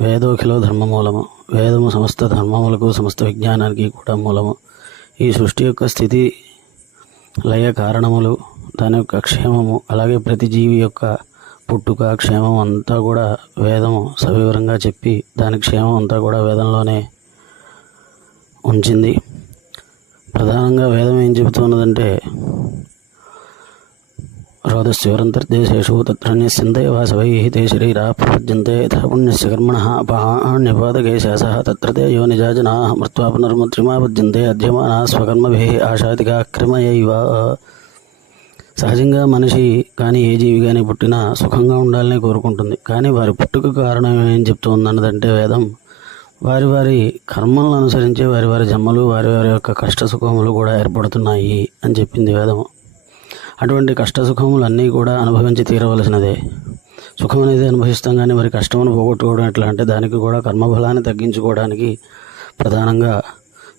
వేదోఖిలో ధర్మమూలము వేదము సమస్త ధర్మములకు సమస్త విజ్ఞానానికి కూడా మూలము. ఈ సృష్టి యొక్క స్థితి లయ కారణములు దాని యొక్క క్షేమము అలాగే ప్రతి జీవి యొక్క పుట్టుక క్షేమం అంతా కూడా వేదము సవివరంగా చెప్పి దాని క్షేమం అంతా కూడా వేదంలోనే ఉంచింది. ప్రధానంగా వేదం ఏం చెబుతున్నదంటే రోదస్యోరంతర్దేశేషు తత్రన్యస్యంతే వాసవై తే శరీరా ప్రపద్యంతే యథా పుణ్యస్య కర్మణ అపాణ్యపాదకేశాస తత్ర తే యో నిజాజనా మృత్వా పునర్మృత్యుమాపద్యంతే అధ్యమానా స్వకర్మభి ఆశాతిగా క్రమయైవ సహజంగా మనిషి కానీ ఏ జీవి కానీ పుట్టినా సుఖంగా ఉండాలని కోరుకుంటుంది. కానీ వారి పుట్టుక కారణం ఏం చెప్తుంది అన్నదంటే వేదం. వారి వారి కర్మలను అనుసరించే వారి వారి జన్మలు వారి వారి యొక్క కష్ట సుఖములు కూడా ఏర్పడుతున్నాయి అని చెప్పింది వేదము అటువంటి కష్ట సుఖములు అన్నీ కూడా అనుభవించి తీరవలసినదే. సుఖం అనేది అనుభవిస్తాం కానీ మరి కష్టమును పోగొట్టుకోవడం ఎట్లా అంటే దానికి కూడా కర్మఫలాన్ని తగ్గించుకోవడానికి ప్రధానంగా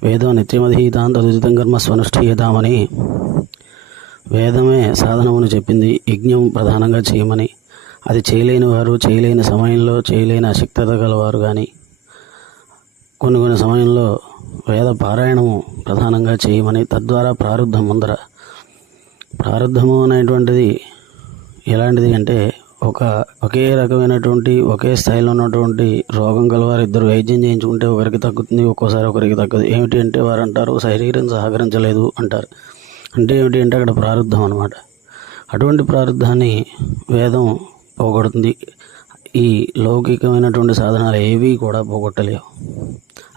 వేదం నిత్యమధీతాంత తదుచితం కర్మ స్వనుష్ఠీయతామని వేదమే సాధనమును చెప్పింది యజ్ఞం ప్రధానంగా చేయమని. అది చేయలేని వారు చేయలేని సమయంలో చేయలేని అశక్తత గలవారు కానీ కొన్ని కొన్ని సమయంలో వేద పారాయణము ప్రధానంగా చేయమని తద్వారా ప్రారంధం ముందర. ప్రారంధము అనేటువంటిది ఎలాంటిది అంటే ఒక ఒకే రకమైనటువంటి ఒకే స్థాయిలో ఉన్నటువంటి రోగం గలవారు ఇద్దరు వైద్యం చేయించుకుంటే ఒకరికి తగ్గుతుంది ఒక్కోసారి ఒకరికి తగ్గదు. ఏమిటి అంటే వారు అంటారు శరీరం సహకరించలేదు అంటారు. అంటే ఏమిటి అంటే అక్కడ ప్రారంధం అనమాట అటువంటి ప్రారంధాన్ని వేదం పోగొడుతుంది. ఈ లౌకికమైనటువంటి సాధనాలు ఏవి కూడా పోగొట్టలేవు.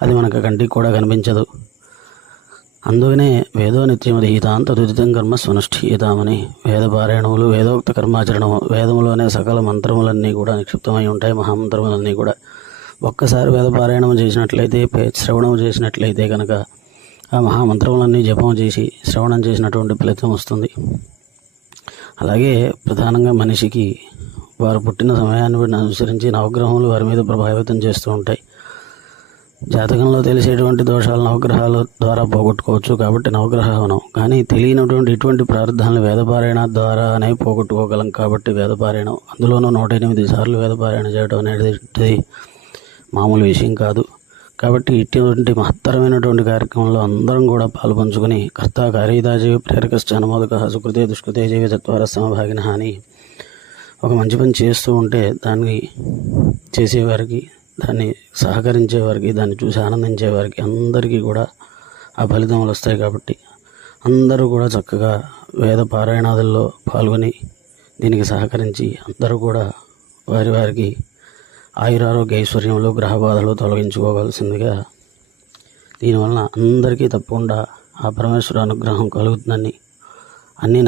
అది మనకు కంటికి కూడా కనిపించదు. అందుకనే వేదో నిత్యమది ఈతాంత దురితం కర్మ సునుష్ఠీయతామని వేద పారాయణములు వేదోక్త కర్మాచరణము వేదములోనే సకల మంత్రములన్నీ కూడా నిక్షిప్తమై ఉంటాయి. మహామంత్రములన్నీ కూడా. ఒక్కసారి వేద పారాయణం చేసినట్లయితే పే- శ్రవణం చేసినట్లయితే కనుక ఆ మహామంత్రములన్నీ జపం చేసి శ్రవణం చేసినటువంటి ఫలితం వస్తుంది. అలాగే ప్రధానంగా మనిషికి వారు పుట్టిన సమయాన్ని అనుసరించి నవగ్రహములు వారి మీద ప్రభావితం చేస్తూ ఉంటాయి. జాతకంలో తెలిసేటువంటి దోషాలు నవగ్రహాల ద్వారా పోగొట్టుకోవచ్చు కాబట్టి నవగ్రహ కానీ తెలియనటువంటి ఇటువంటి ప్రార్థనలు వేదపారాయణ ద్వారానే పోగొట్టుకోగలం కాబట్టి వేదపారాయణం. అందులోనూ నూట ఎనిమిది సార్లు వేదపారాయణ చేయడం అనేది మామూలు విషయం కాదు. కాబట్టి ఇటువంటి మహత్తరమైనటువంటి కార్యక్రమంలో అందరం కూడా పాల్పంచుకుని కర్త కార్యదాజీవి ప్రేరకశ్చ అనుమోదక సుకృతే దుష్కృతే జీవి తత్వార సమభాగిన అని ఒక మంచి పని చేస్తూ ఉంటే దాన్ని చేసేవారికి దాన్ని సహకరించేవారికి దాన్ని చూసి ఆనందించేవారికి అందరికీ కూడా ఆ ఫలితములు వస్తాయి కాబట్టి అందరూ కూడా చక్కగా వేద పారాయణాదుల్లో పాల్గొని దీనికి సహకరించి అందరూ కూడా వారి వారికి ఆయురారోగ్య ఐశ్వర్యంలో గ్రహ బాధలు తొలగించుకోవాల్సిందిగా. దీనివలన అందరికీ తప్పకుండా ఆ పరమేశ్వర అనుగ్రహం కలుగుతుందని అన్నీ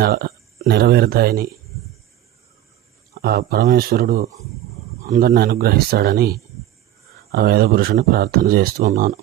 నెరవేరుతాయని ఆ పరమేశ్వరుడు అందరిని అనుగ్రహిస్తాడని ఆ వేద పురుషుని ప్రార్థన చేస్తూ ఉన్నాను.